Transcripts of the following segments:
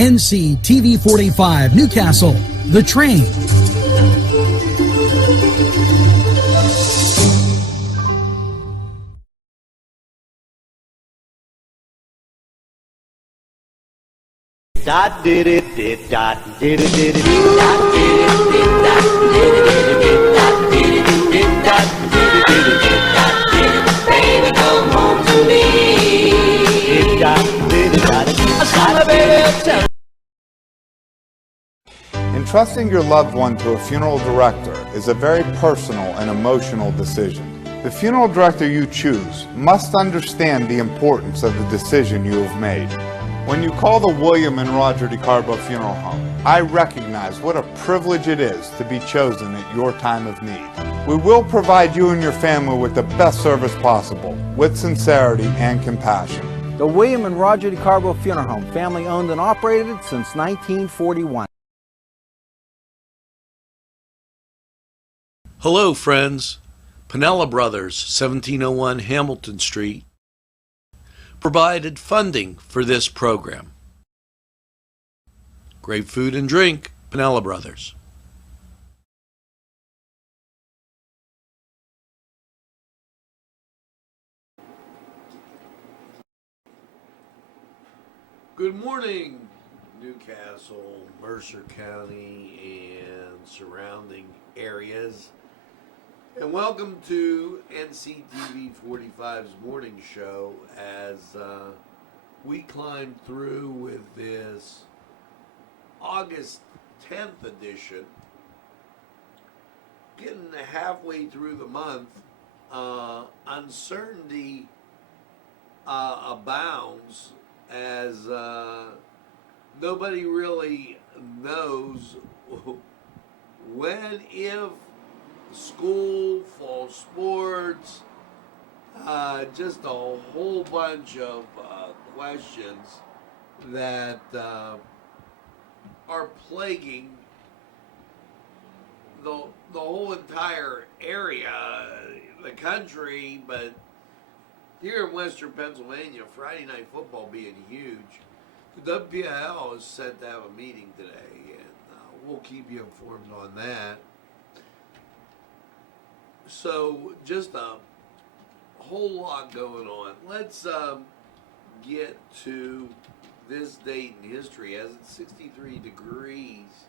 NCTV45 Newcastle, The Train. Dot did it did dot did it did it dot did it did dot did it did dot did it did dot did it did dot did it, baby come home to me. Did dot did it dot baby. Entrusting your loved one to a funeral director is a very personal and emotional decision. The funeral director you choose must understand the importance of the decision you have made. When you call the William and Roger DeCarbo Funeral Home, I recognize what a privilege it is to be chosen at your time of need. We will provide you and your family with the best service possible, with sincerity and compassion. The William and Roger DeCarbo Funeral Home, family owned and operated since 1941. Hello, friends. Pinella Brothers, 1701 Hamilton Street, provided funding for this program. Great food and drink, Pinella Brothers. Good morning, Newcastle, Mercer County, and surrounding areas. And welcome to NCTV45's morning show as we climb through with this August 10th edition. Getting halfway through the month, uncertainty abounds as nobody really knows when, if, school, fall sports, just a whole bunch of questions that are plaguing the whole entire area, the country, but here in Western Pennsylvania, Friday night football being huge, the WPIL is set to have a meeting today, and we'll keep you informed on that. So just a whole lot going on. Let's get to this date in history as it's 63 degrees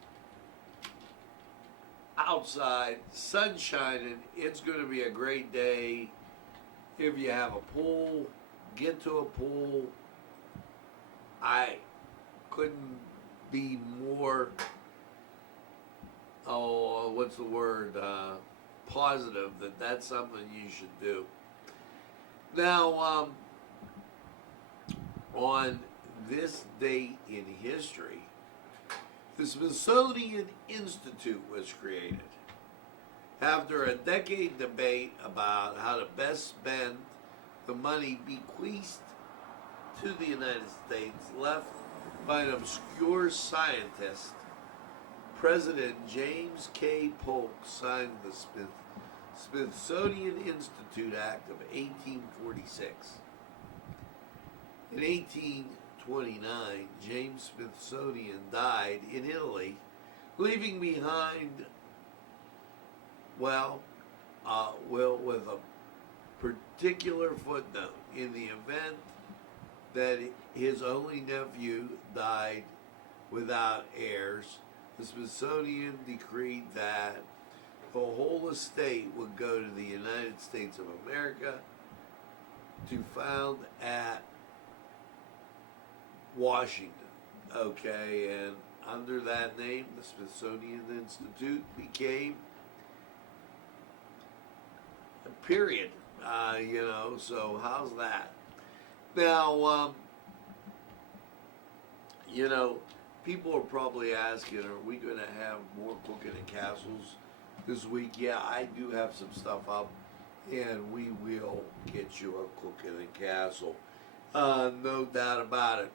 outside, sun shining. It's going to be a great day. If you have a pool, get to a pool. I couldn't be more, what's the word, positive that that's something you should do. Now, on this date in history, the Smithsonian Institute was created. After a decade debate about how to best spend the money bequeathed to the United States left by an obscure scientist, President James K. Polk signed the Smithsonian Institute Act of 1846. In 1829, James Smithsonian died in Italy, leaving behind, with a particular footnote. In the event that his only nephew died without heirs, the Smithsonian decreed that the whole estate would go to the United States of America to found at Washington. Okay, and under that name, the Smithsonian Institute became a period. So how's that? Now, people are probably asking, are we going to have more cooking and castles this week? Yeah, I do have some stuff up, and we will get you a cooking and castle. No doubt about it.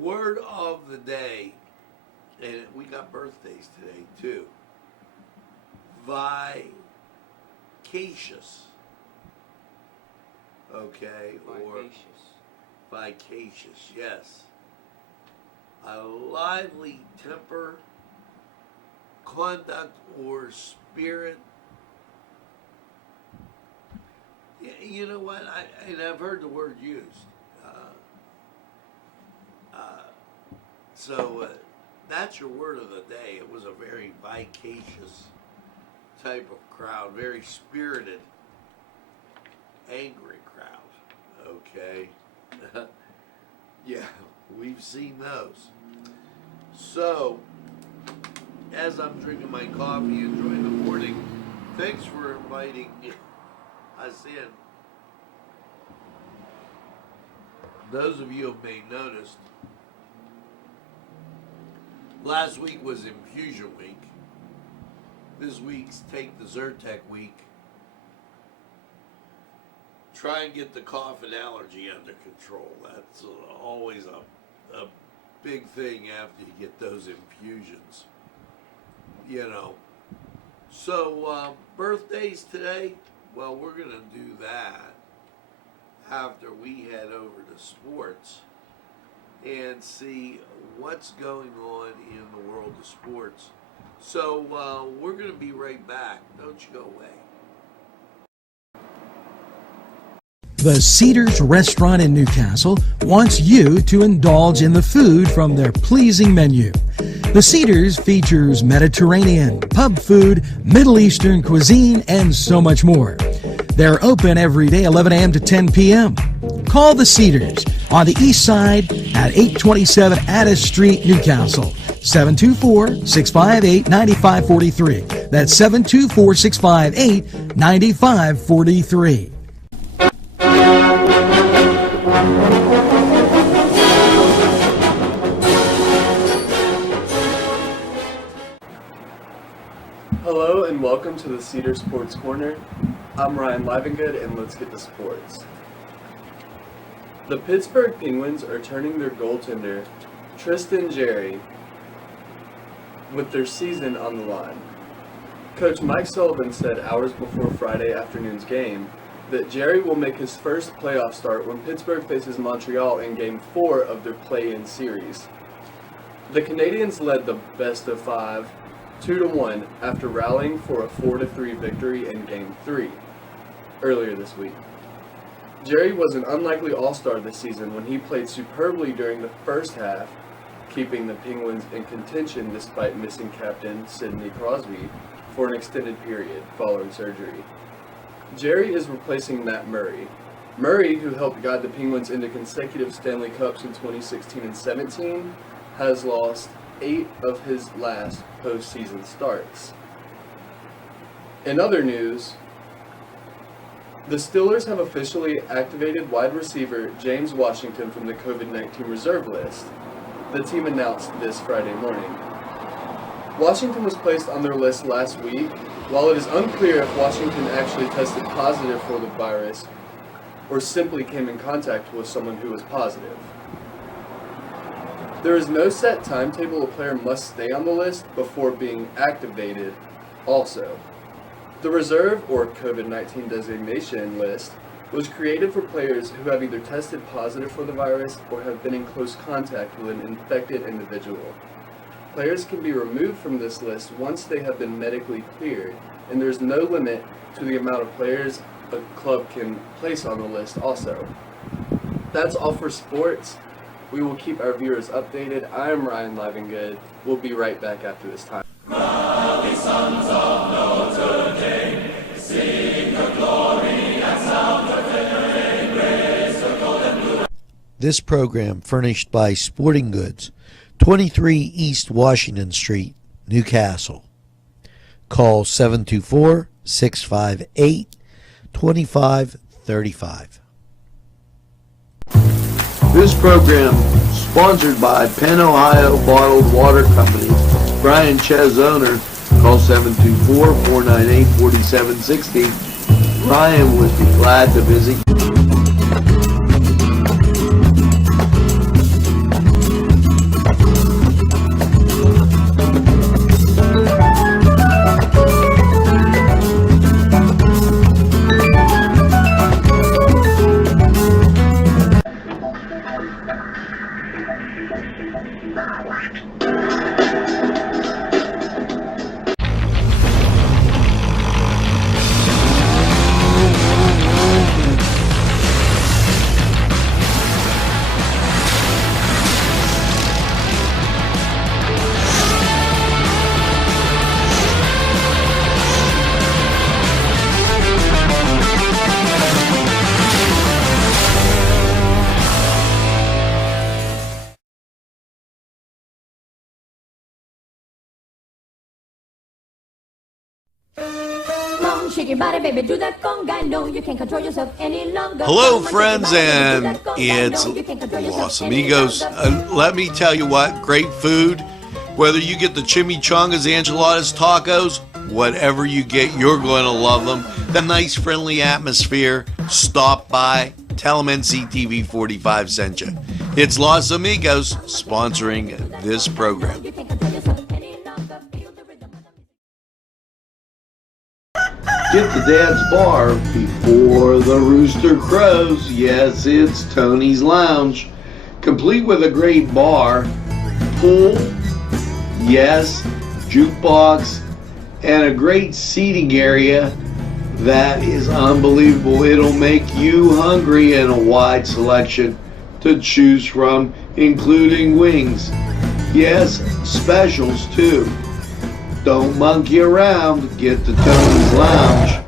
Word of the day, and we got birthdays today too. Vicacious. Okay, or vicacious, yes. a lively temper, conduct, or spirit. You know what? And I've heard the word used. So that's your word of the day. It was a very vivacious type of crowd, very spirited, angry crowd. Okay. Yeah, we've seen those. So, as I'm drinking my coffee, enjoying the morning, thanks for inviting us in. Those of you who may have noticed, last week was Infusion Week. This week's Take the Zyrtec Week. Try and get the cough and allergy under control. That's always a big thing after you get those infusions. You know. So, birthdays today? Well, we're going to do that after we head over to sports and see what's going on in the world of sports. So, we're going to be right back. Don't you go away. The Cedars Restaurant in Newcastle wants you to indulge in the food from their pleasing menu. The Cedars features Mediterranean, pub food, Middle Eastern cuisine, and so much more. They're open every day, 11 a.m. to 10 p.m. Call the Cedars on the east side at 827 Addis Street, Newcastle. 724-658-9543. That's 724-658-9543. Hello and welcome to the Cedar Sports Corner. I'm Ryan Livengood and let's get to sports. The Pittsburgh Penguins are turning their goaltender, Tristan Jarry, with their season on the line. Coach Mike Sullivan said hours before Friday afternoon's game that Jarry will make his first playoff start when Pittsburgh faces Montreal in Game 4 of their play-in series. The Canadiens led the best of 5 2-1 after rallying for a 4-3 victory in Game 3 earlier this week. Jarry was an unlikely all-star this season when he played superbly during the first half, keeping the Penguins in contention despite missing captain Sidney Crosby for an extended period following surgery. Jarry is replacing Matt Murray. Murray, who helped guide the Penguins into consecutive Stanley Cups in 2016 and 17, has lost 8 of his last postseason starts. In other news, the Steelers have officially activated wide receiver James Washington from the COVID-19 reserve list. The team announced this Friday morning. Washington was placed on their list last week. While it is unclear if Washington actually tested positive for the virus or simply came in contact with someone who was positive. There is no set timetable a player must stay on the list before being activated also. The reserve or COVID-19 designation list was created for players who have either tested positive for the virus or have been in close contact with an infected individual. Players can be removed from this list once they have been medically cleared, and there is no limit to the amount of players a club can place on the list also. That's all for sports. We will keep our viewers updated. I am Ryan Livengood. We'll be right back after this time. Rally, sons of Notre Dame, sing the glory and sound the fame, raise the golden blue. This program furnished by Sporting Goods, 23 East Washington Street, Newcastle. Call 724-658-2535. This program sponsored by Penn Ohio Bottled Water Company. Brian Ches, owner. Call 724-498-4760. Ryan would be glad to visit. on, shake your body, baby, do that conga. No, you can't control yourself any longer. Hello, Come on, friends, shake your and body, baby, do that conga. it's No, you can't control yourself Los any Amigos. longer. Let me tell you what, great food. Whether you get the chimichangas, enchiladas, tacos, whatever you get, you're going to love them. The nice, friendly atmosphere. Stop by. Tell them NCTV45 sent you. It's Los Amigos sponsoring this program. You can't control yourself any longer. Feel the rhythm of the music. Get to Dad's Bar before the rooster crows. Yes, it's Tony's Lounge. Complete with a great bar, pool, yes, jukebox, and a great seating area that is unbelievable. It'll make you hungry, and a wide selection to choose from, including wings. Yes, specials too. Don't monkey around. Get to Tony's Lounge.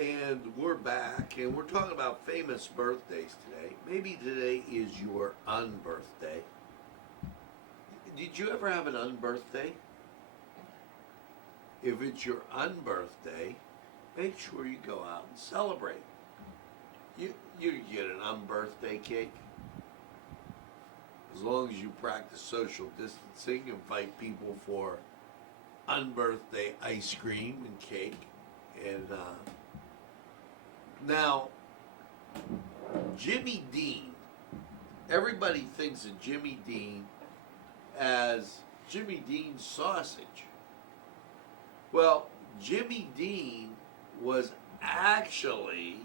And we're back, and we're talking about famous birthdays today. Maybe today is your unbirthday. Did you ever have an unbirthday? If it's your unbirthday, make sure you go out and celebrate. You get an unbirthday cake. As long as you practice social distancing and invite people for unbirthday ice cream and cake. And now, Jimmy Dean, everybody thinks of Jimmy Dean as Jimmy Dean's sausage. Well, Jimmy Dean was actually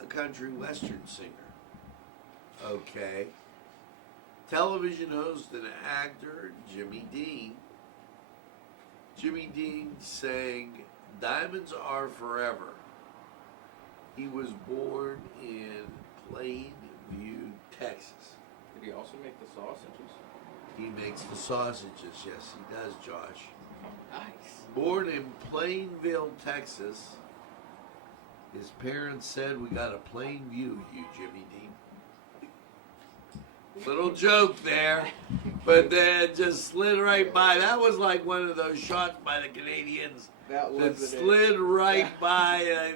a country western singer. Okay. Television host and actor Jimmy Dean. Jimmy Dean sang Diamonds Are Forever. He was born in Plainview, Texas. Did he also make the sausages? He makes the sausages, yes he does, Josh. Nice. Born in Plainville, Texas. His parents said, "We got a plain view, you Jimmy Dean." Little joke there, but then just slid right by. That was like one of those shots by the Canadians that slid right by.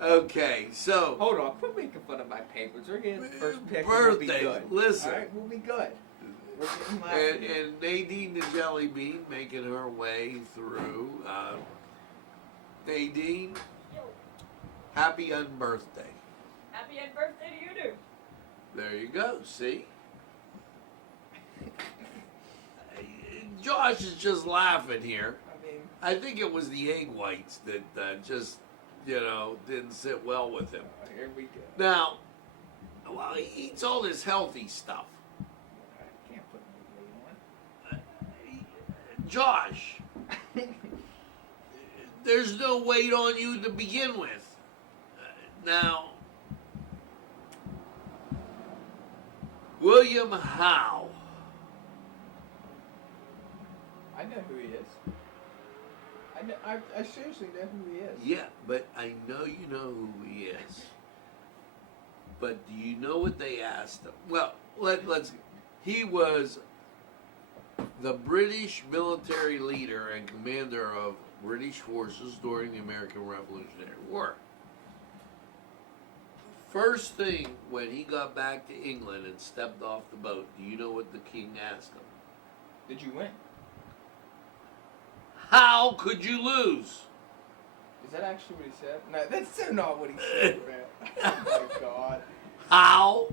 Okay, so Hold on, quit making fun of my papers. We're getting the first pick. birthday. We'll be good. Listen. All right, we'll be good. We're getting laughing. And Nadine the Jelly Bean making her way through. Nadine, happy unbirthday. Happy unbirthday to you, too. There you go, see? Josh is just laughing here. I think it was the egg whites that just, didn't sit well with him. Here we go. Now, well, he eats all this healthy stuff. I can't put no weight on. Josh, there's no weight on you to begin with. Now, William Howe. I know who he is. I seriously know who he is. Yeah, but I know you know who he is. But do you know what they asked him? Well, let's. He was the British military leader and commander of British forces during the American Revolutionary War. First thing when he got back to England and stepped off the boat, do you know what the king asked him? Did you win? How could you lose? Is that actually what he said? No, that's so not what he said, man. Oh my God. How?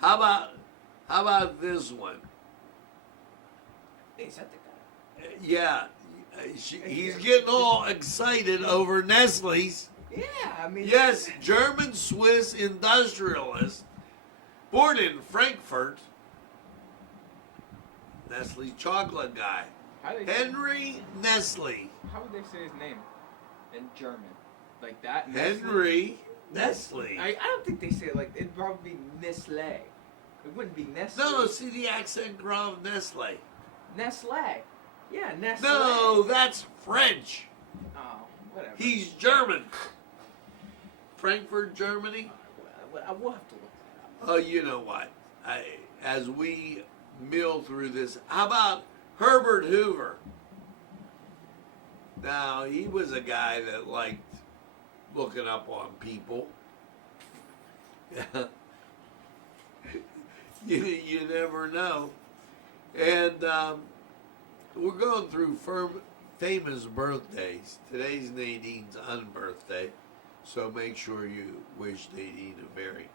How about this one? Is that the guy? Yeah, he's getting all excited over Nestle's. Yeah, I mean. Yes, German-Swiss industrialist, born in Frankfurt. Nestle's chocolate guy. How do they Henry Nestle. How would they say his name in German? Like that? Henry Nestle. I don't think they say it like it'd probably be Nestle. It wouldn't be Nestle. No, see the accent of Nestle. Nestle. Yeah, Nestle. No, that's French. Oh, whatever. He's German. Frankfurt, Germany. We'll have to look that up. Oh, you know what? As we mill through this, how about Herbert Hoover? Now, he was a guy that liked looking up on people. you never know. And we're going through famous birthdays. Today's Nadine's unbirthday, so make sure you wish Nadine a very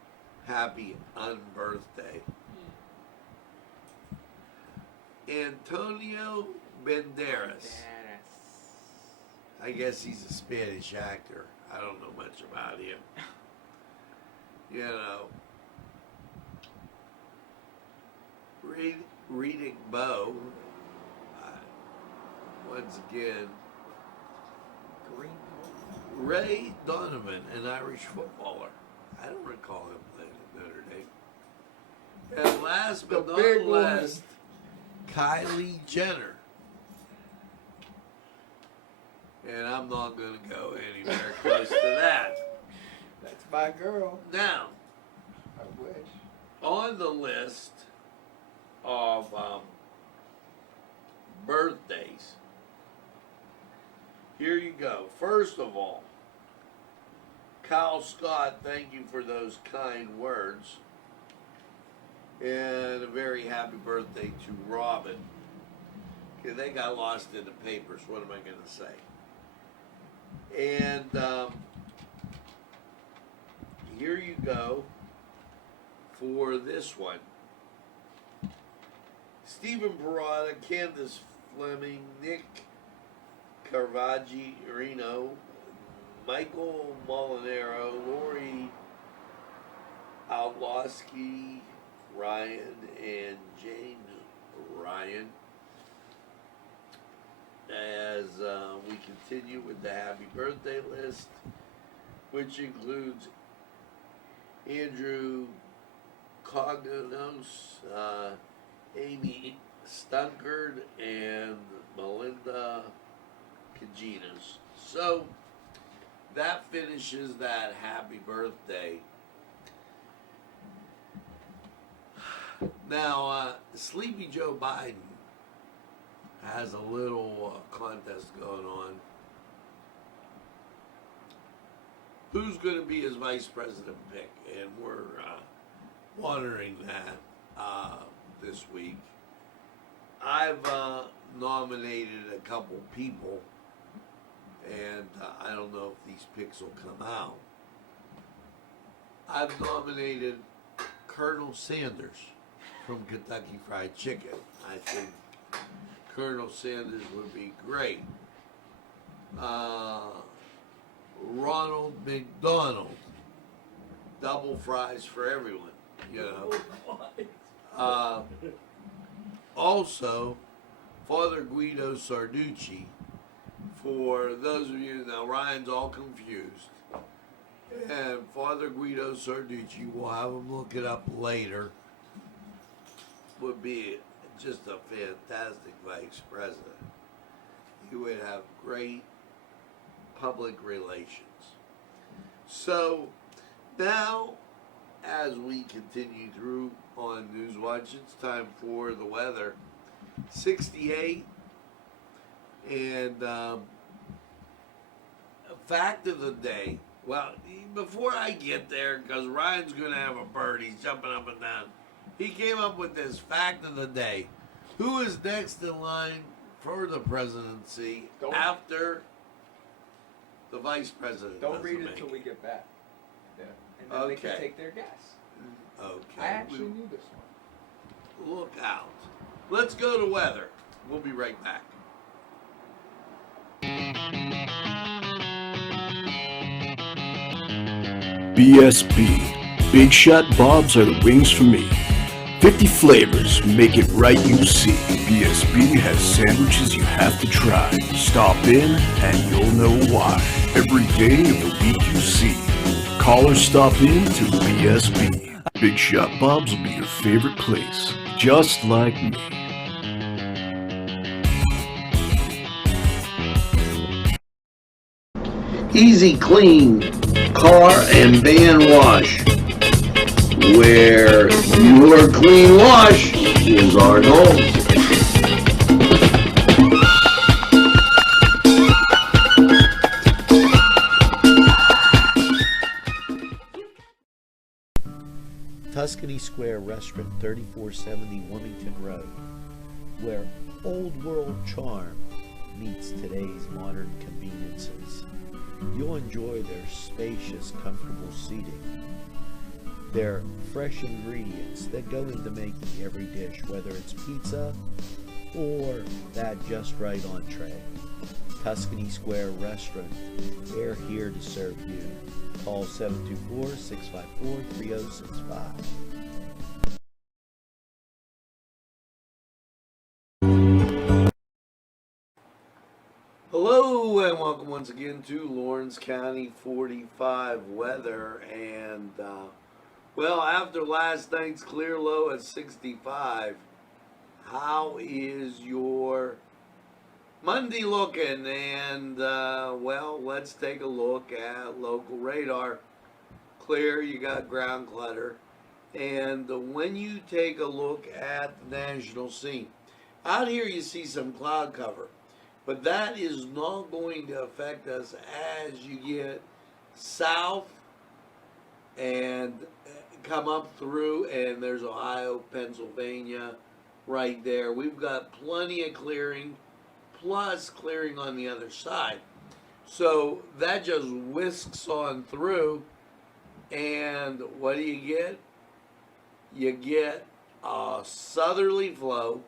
happy unbirthday. Antonio Banderas. I guess he's a Spanish actor. I don't know much about him. You know, reading Bo. Once again, Ray Donovan, an Irish footballer. I don't recall him playing at Notre Dame. And last but not least, Kylie Jenner. And I'm not going to go anywhere close to that. That's my girl. Now, I wish. on the list of birthdays, here you go. First of all, Kyle Scott, thank you for those kind words. And a very happy birthday to Robin. Okay, they got lost in the papers. What am I going to say? And here you go for this one. Stephen Perrotta, Candace Fleming, Nick Carvagirino, Michael Molinaro, Lori Outlawski, Ryan, and James Ryan. As we continue with the happy birthday list, which includes Andrew Cognos, Amy Stunkard, and Melinda Caginas. So that finishes that happy birthday. Now, Sleepy Joe Biden has a little contest going on. Who's going to be his vice president pick? And we're monitoring that this week. I've nominated a couple people, and I don't know if these picks will come out. I've nominated Colonel Sanders from Kentucky Fried Chicken. I think Colonel Sanders would be great. Ronald McDonald, double fries for everyone, you know. Also, Father Guido Sarducci, for those of you, now Ryan's all confused, and Father Guido Sarducci, we'll have him look it up later, would be just a fantastic vice president. He would have great public relations. So now, as we continue through on Newswatch, it's time for the weather. 68, and fact of the day. Well, before I get there, because Ryan's going to have a bird, he's jumping up and down. He came up with this fact of the day. Who is next in line for the presidency after The vice president. Don't read it doesn't till make we get back. Yeah. And then they can Okay. take their guess. Okay. I actually knew this one. Look out. Let's go to weather. We'll be right back. BSB. Big Shot Bobs are the wings for me. 50 flavors, make it right, you see. BSB has sandwiches you have to try. Stop in and you'll know why. Every day of the week you see. Call or stop in to BSB. Big Shot Bobs will be your favorite place, just like me. Easy Clean Car and Van Wash, where your clean wash is our goal. Tuscany Square Restaurant, 3470 Wilmington Road, where old world charm meets today's modern conveniences. You'll enjoy their spacious, comfortable seating, their fresh ingredients that go into making every dish, whether it's pizza or that just right entree. Tuscany Square Restaurant, they're here to serve you. Call 724-654-3065. Hello and welcome once again to Lawrence County 45 weather. And well, after last night's clear low at 65, how is your Monday looking? And well, let's take a look at local radar. Clear, you got ground clutter. And when you take a look at the national scene, out here you see some cloud cover. But that is not going to affect us as you get south and come up through, and there's Ohio, Pennsylvania right there. We've got plenty of clearing, plus clearing on the other side. So that just whisks on through, and what do you get? You get a southerly flow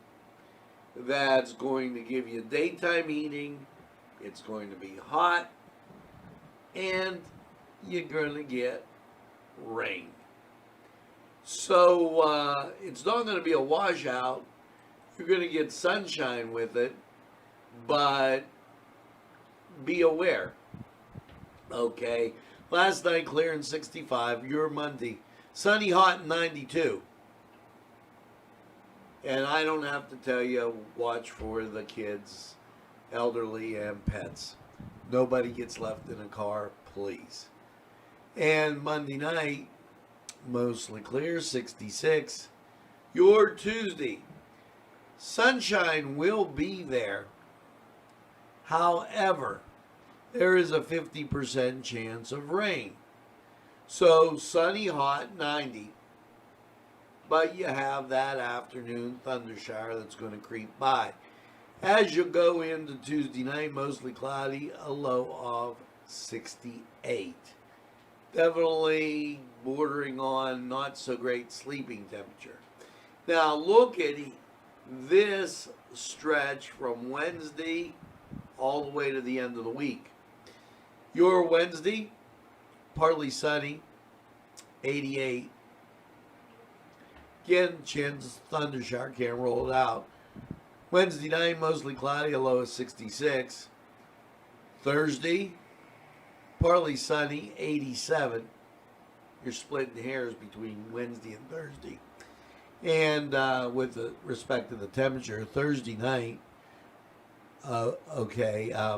that's going to give you daytime heating. It's going to be hot, and you're going to get rain. So it's not going to be a washout. You're going to get sunshine with it, but be aware. Okay, last night clear in 65. Your Monday, sunny, hot, and 92. And I don't have to tell you, watch for the kids, elderly, and pets. Nobody gets left in a car, please. And Monday night, mostly clear, 66. Your Tuesday, sunshine will be there. However, there is a 50% chance of rain. So sunny, hot, 90. But you have that afternoon thundershower that's going to creep by. As you go into Tuesday night, mostly cloudy, a low of 68. Definitely bordering on not so great sleeping temperature. Now look at this stretch from Wednesday all the way to the end of the week. Your Wednesday, partly sunny, 88. Again, chance thunder shower, can't roll it out. Wednesday night, mostly cloudy, a low of 66. Thursday, partly sunny, 87. You're splitting hairs between Wednesday and Thursday. And with respect to the temperature, Thursday night,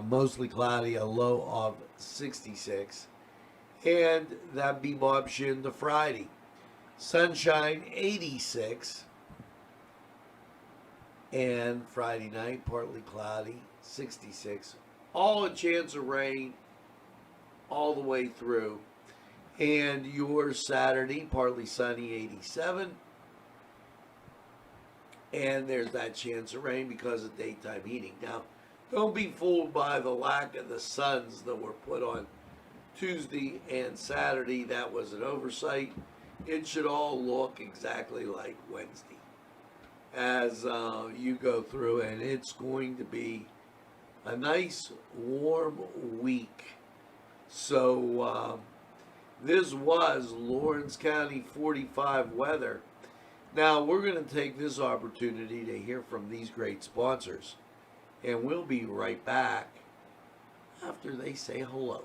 mostly cloudy, a low of 66. And that bebobs you into Friday. Sunshine, 86. And Friday night, partly cloudy, 66. All a chance of rain all the way through. And your Saturday, partly sunny, 87. And there's that chance of rain because of daytime heating. Now, Don't be fooled by the lack of the suns that were put on Tuesday and Saturday. That was an oversight. It should all look exactly like Wednesday as you go through, and it's going to be a nice warm week. So this was Lawrence County 45 weather. Now we're going to take this opportunity to hear from these great sponsors, and we'll be right back after they say hello.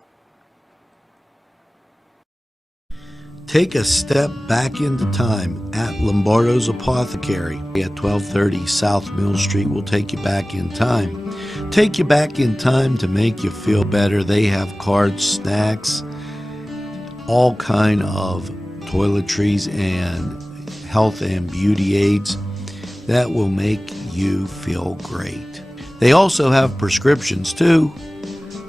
Take a step back into time at Lombardo's Apothecary at 1230 South Mill Street. Will take you back in time. Take you back in time to make you feel better. They have cards, snacks, all kind of toiletries and health and beauty aids that will make you feel great. They also have prescriptions too.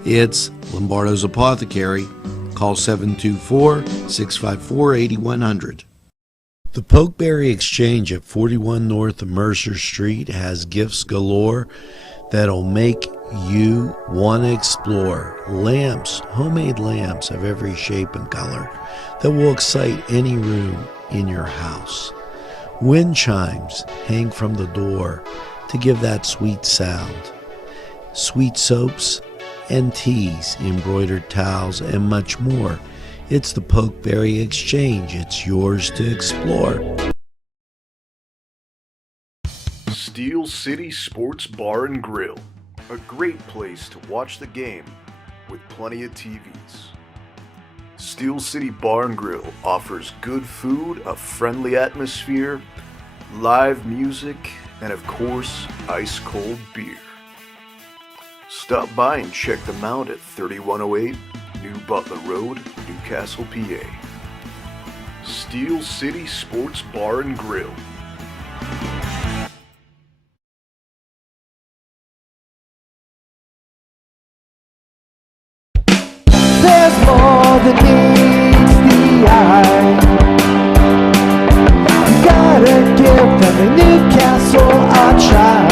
It's Lombardo's Apothecary. Call 724-654-8100. The Pokeberry Exchange at 41 North Mercer Street has gifts galore that'll make you want to explore. Lamps, homemade lamps of every shape and color that will excite any room in your house. Wind chimes hang from the door to give that sweet sound. Sweet soaps and teas, embroidered towels, and much more. It's the Pokeberry Exchange. It's yours to explore. Steel City Sports Bar and Grill, a great place to watch the game with plenty of TVs. Steel City Bar and Grill offers good food, a friendly atmosphere, live music, and of course, ice-cold beer. Stop by and check them out at 3108 New Butler Road, Newcastle, PA. Steel City Sports Bar and Grill. There's more than meets the eye. You gotta give them a Newcastle a try.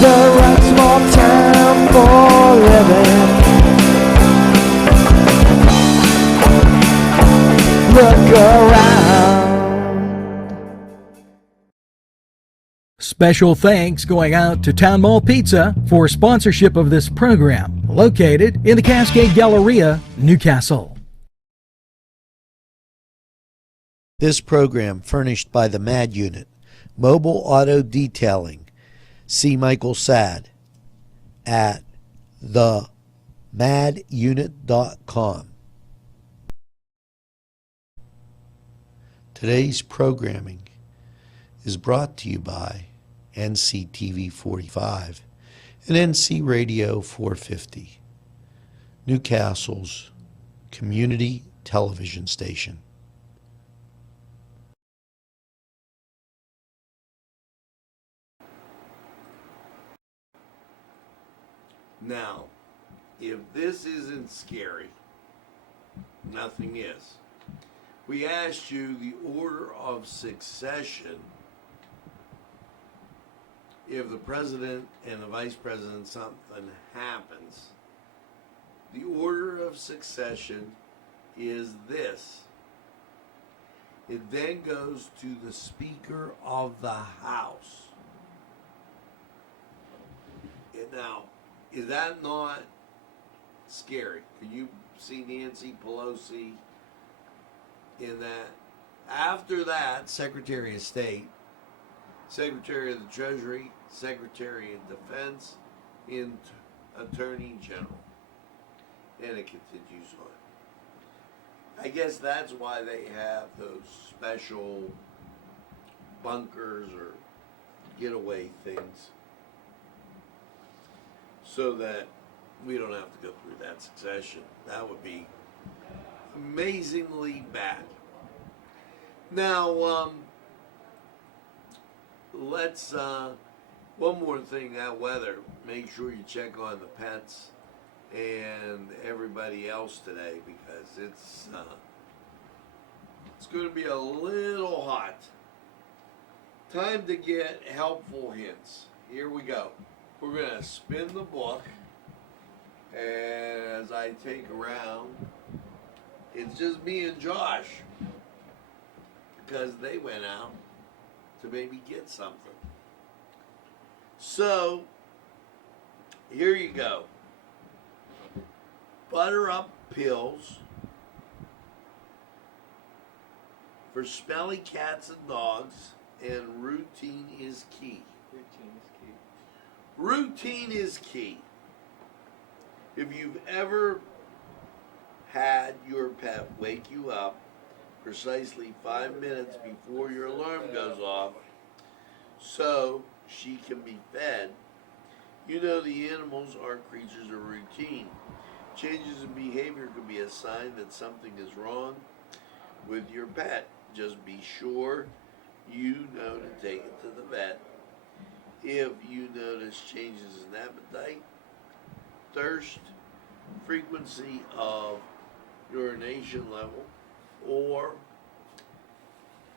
The right small town for living. Look around. Special thanks going out to Town Mall Pizza for sponsorship of this program, located in the Cascade Galleria, Newcastle. This program furnished by the MAD Unit, Mobile Auto Detailing. See Michael Sad at themadunit.com. Today's programming is brought to you by NCTV45 and NC Radio 450, Newcastle's community television station. Now, if this isn't scary, nothing is. We asked you the order of succession if the president and the vice president, something happens. The order of succession is this. It then goes to the Speaker of the House. Now, is that not scary? Can you see Nancy Pelosi in that? After that, Secretary of State, Secretary of the Treasury, Secretary of Defense, and Attorney General. And it continues on. I guess that's why they have those special bunkers or getaway things, so that we don't have to go through that succession. That would be amazingly bad. Now, let's, one more thing, that weather, make sure you check on the pets and everybody else today, because it's going to be a little hot. Time to get helpful hints. here we go. We're going to spin the book. And as I take around, it's just me and Josh. Because they went out to maybe get something. So, here you go. Butter up pills for smelly cats and dogs, and routine is key. Routine is key. If you've ever had your pet wake you up precisely 5 minutes before your alarm goes off so she can be fed, you know the animals are creatures of routine. Changes in behavior could be a sign that something is wrong with your pet. Just be sure you know to take it to the vet. If you notice changes in appetite, thirst, frequency of urination level, or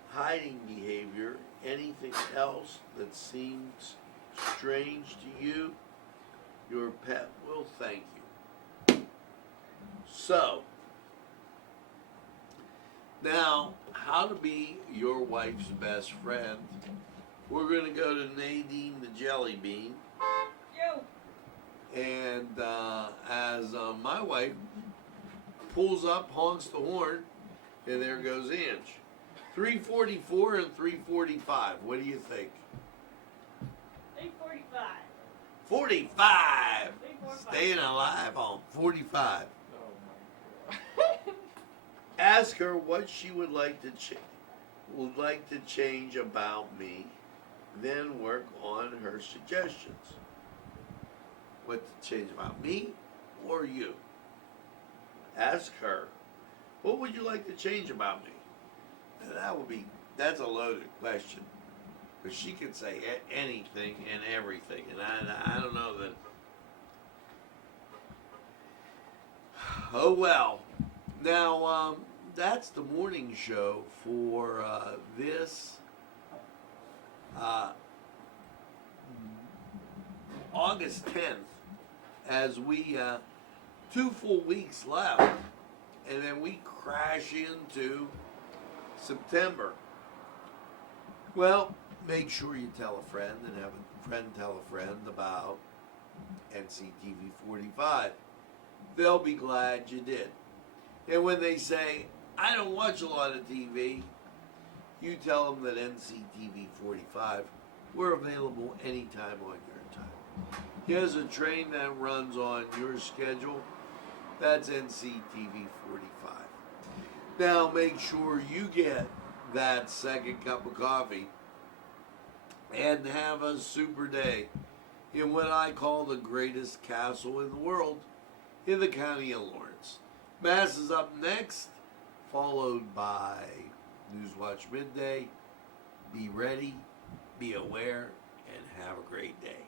hiding behavior, anything else that seems strange to you, your pet will thank you. So, now, how to be your wife's best friend. We're going to go to Nadine the Jelly Bean. And as my wife pulls up, honks the horn, and there goes Ange. 344 and 345. What do you think? 345. 45. Staying alive on 45. Ask her what she would like to change about me, then work on her suggestions. What to change about me or you? Ask her, what would you like to change about me? And that's a loaded question, because she could say anything and everything, and I don't know that. Oh well. Now, that's the morning show for this August 10th, as we 2 full weeks left, and then we crash into September. Well, make sure you tell a friend and have a friend tell a friend about NCTV45. They'll be glad you did. And when they say, I don't watch a lot of TV, you tell them that NCTV45, we're available anytime on your time. Here's a train that runs on your schedule. That's NCTV45. Now make sure you get that second cup of coffee and have a super day in what I call the greatest castle in the world, in the county of Lawrence. Mass is up next, followed by Newswatch Midday. Be ready, be aware, and have a great day.